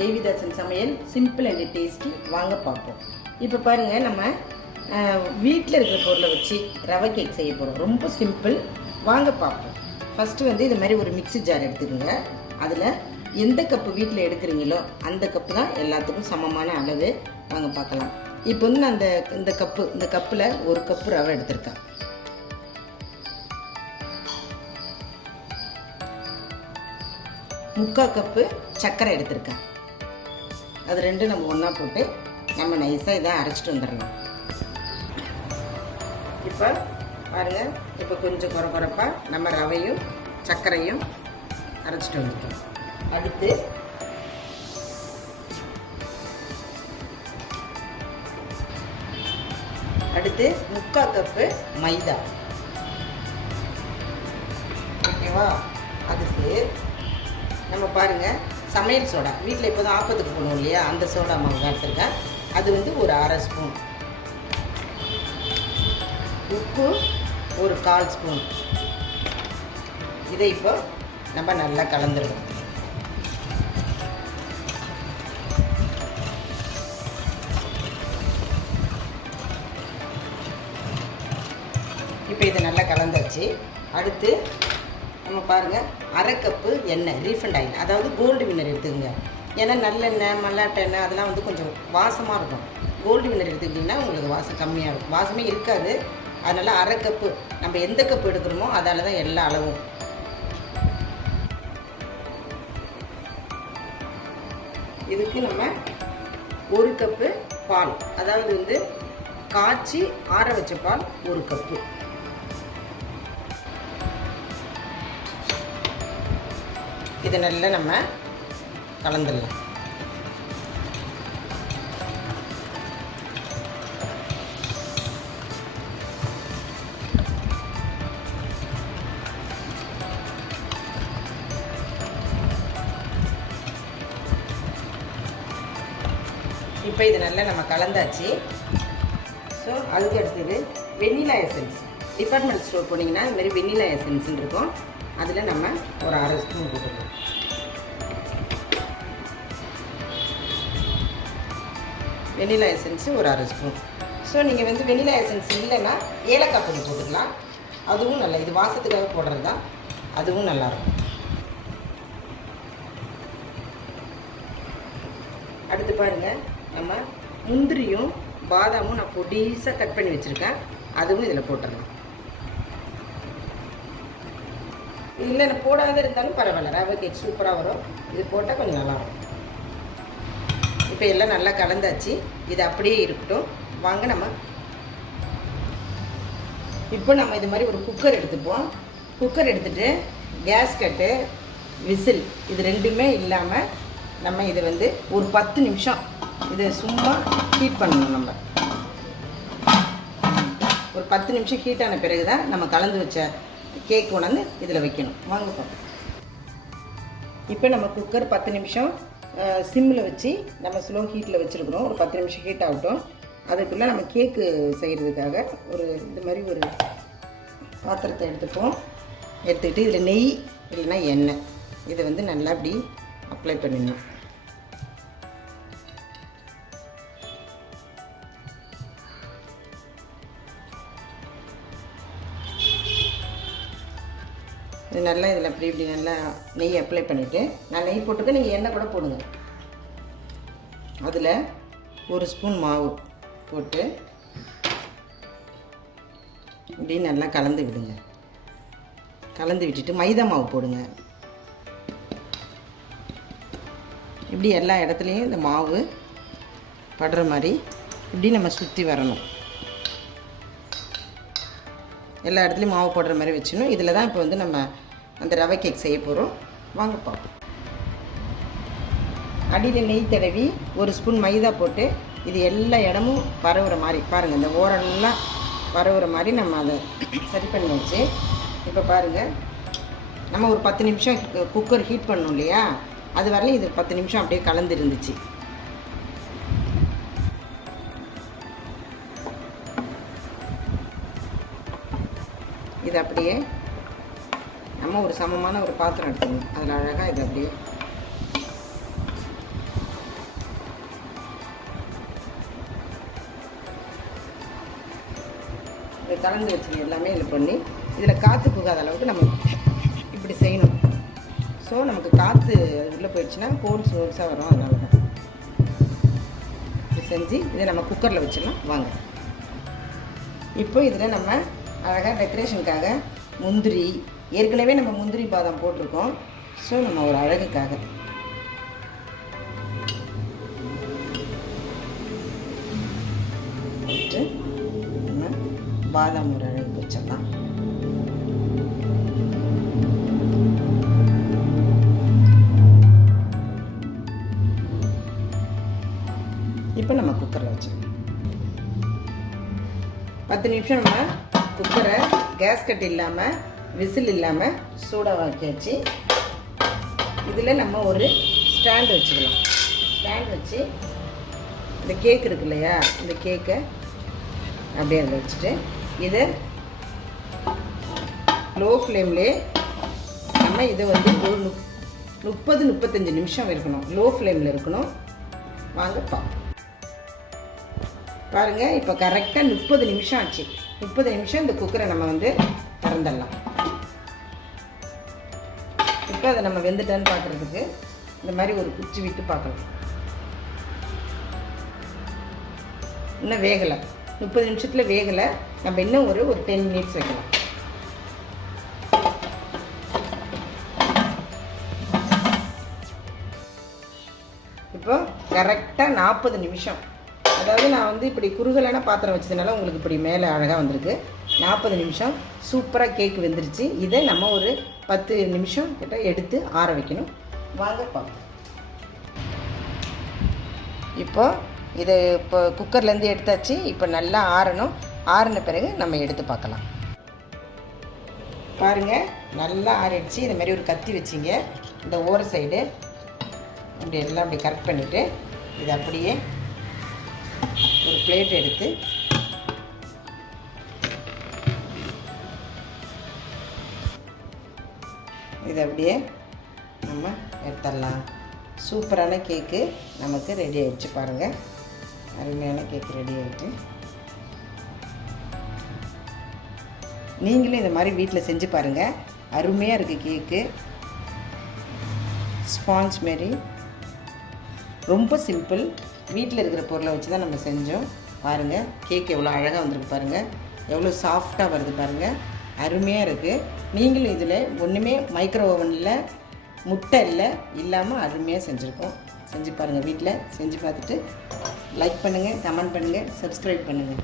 தேவிதாசன் சமையல் simple and tasty வாங்க பார்ப்போம். இப்போ பாருங்கள், நம்ம வீட்டில் இருக்கிற பொருளை வச்சு ரவை கேக் செய்ய போகிறோம். ரொம்ப சிம்பிள், வாங்க பார்ப்போம். ஃபஸ்ட்டு வந்து இது மாதிரி ஒரு மிக்ஸி ஜார் எடுத்துக்கோங்க. அதில் எந்த கப்பு வீட்டில் எடுக்கிறீங்களோ அந்த கப்பு தான் எல்லாத்துக்கும் சமமான அளவு. வாங்க பார்க்கலாம். இப்போ வந்து நான் இந்த கப்பில் ஒரு கப்பு ரவை எடுத்திருக்கேன். முக்கால் கப்பு சர்க்கரை எடுத்திருக்கேன். அது ரெண்டும் நம்ம ஒன்றா போட்டு நம்ம நைஸாக இதை அரைச்சிட்டு வந்துடலாம். இப்போ பாருங்கள், இப்போ கொஞ்சம் குறைப்பாக நம்ம ரவையும் சர்க்கரையும் அரைச்சிட்டு வந்துட்டோம். அடுத்து முக்கால் கப்பு மைதா. ஓகேவா? அதுக்கு நம்ம பாருங்கள், சமையல் சோடா வீட்டில் இப்போ தான் ஆப்பத்துக்கு போகணும் இல்லையா, அந்த சோடா மாவு தான் எடுத்துருக்கேன். அது வந்து ஒரு அரை ஸ்பூன். உப்பு ஒரு 1/4 ஸ்பூன். இதை இப்போ நம்ம நல்லா கலந்துருவோம். இப்போ இதை நல்லா கலந்தாச்சு. அடுத்து நம்ம பாருங்கள், அரை கப்பு எண்ணெய், ரீஃபண்ட் ஆயில், அதாவது கோல்டு வின்னர் எடுத்துக்கோங்க. ஏன்னா நல்லெண்ணெய் மல்லாட்டை எண்ணெய் அதெல்லாம் வந்து கொஞ்சம் வாசமாக இருக்கும். கோல்டு வின்னர் எடுத்துக்கிட்டிங்கன்னா உங்களுக்கு வாசம் கம்மியாக இருக்கும், வாசமே இருக்காது. அதனால் அரை கப்பு, நம்ம எந்த கப்பு எடுக்கிறோமோ அதால் தான் எல்லா அளவும். இதுக்கு நம்ம ஒரு கப்பு பால், அதாவது வந்து காய்ச்சி ஆற வச்ச பால் ஒரு கப்பு. இதை நல்லா நம்ம கலந்துடலாம். இப்போ இது நல்லா நம்ம கலந்தாச்சு. ஸோ அதுக்கு அடுத்தது வெண்ணிலா எசன்ஸ். டிபார்ட்மெண்ட் ஸ்டோர் போனீங்கன்னா இது மாதிரி வெண்ணிலா எசன்ஸ்ன்னு இருக்கும். அதில் நம்ம ஒரு அரை ஸ்பூன் போட்டுக்கலாம். வெண்ணிலா எசன்ஸு ஒரு அரை ஸ்பூன். ஸோ நீங்கள் வந்து வெண்ணிலா எசன்ஸ் இல்லைன்னா ஏலக்காய் பொடி போட்டுக்கலாம். அதுவும் நல்லா, இது வாசத்துக்காக போடுறது தான், அதுவும் நல்லாயிருக்கும். அடுத்து பாருங்கள், நம்ம முந்திரியும் பாதாமும் நான் பொடிசாக கட் பண்ணி வச்சுருக்கேன். அதுவும் இதில் போட்டுடலாம். இல்லை போடாத இருந்தாலும் பரவாயில்ல, ரவை கேக் சூப்பராக வரும். இது போட்டால் கொஞ்சம் நல்லாயிருக்கும். இப்போ எல்லாம் நல்லா கலந்தாச்சு. இது அப்படியே இருக்கட்டும். வாங்க இப்போ நம்ம இது மாதிரி ஒரு குக்கர் எடுத்துப்போம். குக்கர் எடுத்துகிட்டு கேஸ் கட்டு, விசில் இது ரெண்டுமே இல்லாமல் நம்ம இதை வந்து ஒரு 10 நிமிஷம் இதை சும்மா ஹீட் பண்ணணும். நம்ம ஒரு 10 நிமிஷம் ஹீட் ஆன பிறகு தான் நம்ம கலந்து வச்ச கேக் கொண்டாந்து இதில் வைக்கணும். வாங்க பார்ப்போம். இப்போ நம்ம குக்கர் 10 நிமிஷம் சிம்மில் வச்சு நம்ம ஸ்லோ ஹீட்டில் வச்சுருக்குறோம். ஒரு 10 நிமிஷம் ஹீட் ஆகட்டும். அதுக்குள்ளே நம்ம கேக்கு செய்கிறதுக்காக இது மாதிரி ஒரு பாத்திரத்தை எடுத்துக்கிட்டு இதில் நெய் இல்லைன்னா எண்ணெய் இதை வந்து நல்லா அப்படி அப்ளை பண்ணிடணும். இது நல்லா இதில் இப்படி நல்லா நெய் அப்ளை பண்ணிவிட்டு, நான் நெய் போட்டுக்க, நீங்கள் எண்ணெய் கூட போடுங்க. அதில் ஒரு ஸ்பூன் மாவு போட்டு இப்படி நல்லா கலந்து விடுங்க. கலந்து விட்டுட்டு மைதா மாவு போடுங்க. இப்படி எல்லா இடத்துலையும் இந்த மாவு படுற மாதிரி இப்படி நம்ம சுற்றி வரணும். எல்லா இடத்துலையும் மாவு போடுற மாதிரி வச்சுக்கணும். இதில் தான் இப்போ வந்து நம்ம அந்த ரவை கேக் செய்ய போகிறோம். வாங்க பார்ப்போம். அடியில் நெய் தடவி ஒரு ஸ்பூன் மைதா போட்டு இது எல்லா இடமும் பரவுற மாதிரி பாருங்கள், இந்த ஓரெல்லாம் பரவுற மாதிரி நம்ம அதை சரி பண்ணி வச்சு, இப்போ பாருங்கள், நம்ம ஒரு 10 நிமிஷம் குக்கர் ஹீட் பண்ணணும் இல்லையா, அது வரலையும் இது 10 நிமிஷம் அப்படியே கலந்து இருந்துச்சு. இது அப்படியே நம்ம ஒரு சமமான ஒரு பாத்திரம் எடுத்துக்கணும். அதில் அழகாக இது அப்படியே கலந்து வச்சுருக்க எல்லாமே இதில் பண்ணி இதில் காற்று புகாத அளவுக்கு நம்ம இப்படி செய்யணும். ஸோ நமக்கு காற்று உள்ளே போயிடுச்சுன்னா ஹோல்ஸாக வரும். அதனால தான் இப்படி செஞ்சு இதை நம்ம குக்கரில் வச்சிடலாம். வாங்க. இப்போ இதில் நம்ம அழகாக டெக்கரேஷனுக்காக முந்திரி, ஏற்கனவே நம்ம முந்திரி பாதாம் போட்டிருக்கோம். ஸோ நம்ம ஒரு அழகுக்காக போட்டு நம்ம பாதாம் ஒரு அழகு வச்சிடலாம். இப்போ நம்ம குக்கரில் வச்சிடலாம். 10 நிமிஷம் நம்ம குக்கரை கேஸ் கட் இல்லாமல் விசில் இல்லாமல் சூடாக வைக்காச்சு. இதில் நம்ம ஒரு ஸ்டாண்ட் வச்சுக்கலாம். ஸ்டாண்ட் வச்சு இந்த கேக் இருக்கு இல்லையா, இந்த கேக்கை அப்படியே அதில் வச்சுட்டு இதை லோ ஃப்ளேம்லேயே நம்ம இதை வந்து ஒரு 30-35 நிமிஷம் இருக்கணும். லோ ஃப்ளேமில் இருக்கணும். வாங்க பாருங்கள். இப்போ கரெக்டாக 30 நிமிஷம் ஆச்சு. 30 நிமிஷம் இந்த குக்கரை நம்ம வந்து திறந்துடலாம். இப்போ அதை நம்ம வெந்துட்டான்னு பார்க்குறதுக்கு இந்த மாதிரி ஒரு குச்சி விட்டு பார்க்கலாம். இன்னும் வேகலை. 30 நிமிஷத்தில் வேகலை. நம்ம இன்னும் ஒரு 10 மினிட்ஸ் வைக்கலாம். இப்போ கரெக்டாக 40 நிமிஷம். அதாவது நான் வந்து இப்படி குறுகலான பாத்திரம் வச்சதுனால உங்களுக்கு இப்படி மேலே அழகாக வந்திருக்கு. 40 நிமிஷம் சூப்பராக கேக் வெந்துருச்சு. இதை நம்ம ஒரு 10 நிமிஷம் கிட்ட எடுத்து ஆற வைக்கணும். வாங்க பார்க்கலாம். இப்போ குக்கர்லேருந்து எடுத்தாச்சு. இப்போ நல்லா ஆறணும். ஆறின பிறகு நம்ம எடுத்து பார்க்கலாம். பாருங்கள், நல்லா ஆறிடுச்சு. இந்த மாதிரி ஒரு கத்தி வச்சிங்க. இந்த ஓர சைடு அப்படி எல்லாம் அப்படி கரெக்ட் பண்ணிவிட்டு இதை அப்படியே ஒரு பிளேட் எடுத்து இதை அப்படியே நம்ம எடுத்துடலாம். சூப்பரான கேக்கு நமக்கு ரெடி ஆகிடுச்சு. பாருங்கள், அருமையான கேக்கு ரெடி ஆகிட்டு. நீங்களும் இந்த மாதிரி வீட்டில் செஞ்சு பாருங்கள். அருமையாக இருக்குது கேக்கு. ஸ்பாஞ்ச் மாரி ரொம்ப சிம்பிள். வீட்டில் இருக்கிற பொருளை வச்சு தான் நம்ம செஞ்சோம். பாருங்கள், கேக் எவ்வளோ அழகாக வந்திருக்கு. பாருங்கள், எவ்வளோ சாஃப்டாக வருது. பாருங்கள், அருமையாக இருக்குது. நீங்களும் இதில் ஒன்றுமே மைக்ரோ ஓவனில் முட்டை இல்லாமல் அருமையாக செஞ்சுருக்கோம். செஞ்சு பாருங்கள். வீட்டில் செஞ்சு பார்த்துட்டு லைக் பண்ணுங்கள், கமெண்ட் பண்ணுங்கள், சப்ஸ்கிரைப் பண்ணுங்கள்.